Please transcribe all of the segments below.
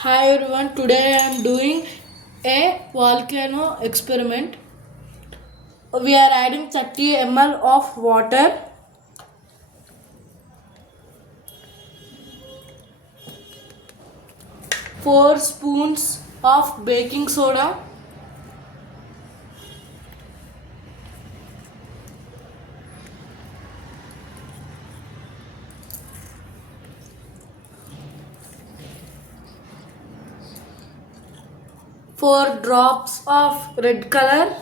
Hi everyone, today I am doing a volcano experiment. We are adding 30 ml of water, 4 spoons of baking soda, 4 drops of red color,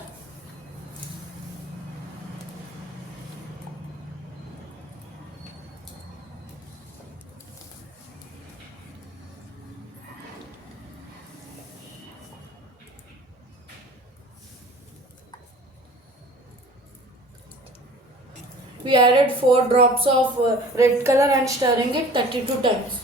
we added 4 drops of red color and stirring it 32 times.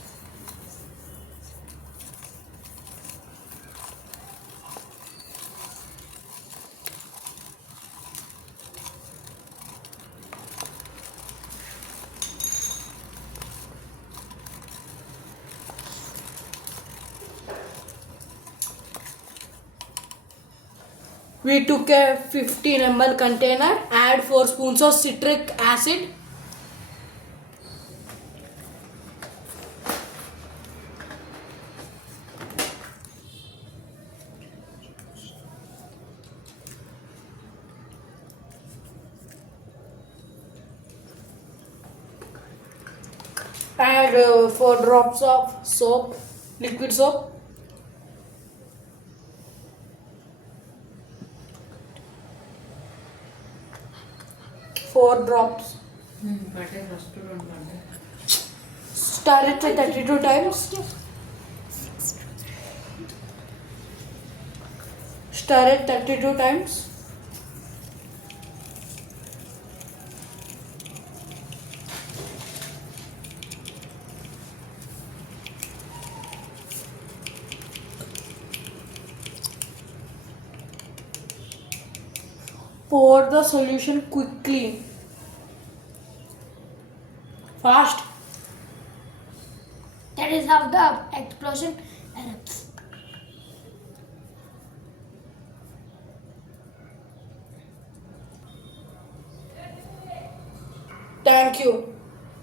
We took a 15 ml container, add 4 spoons of citric acid, add 4 drops of soap, liquid soap, 4 drops. Stir it 32 times. Stir it 32 times. Pour the solution quickly. Fast. That is how the explosion erupts. Thank you.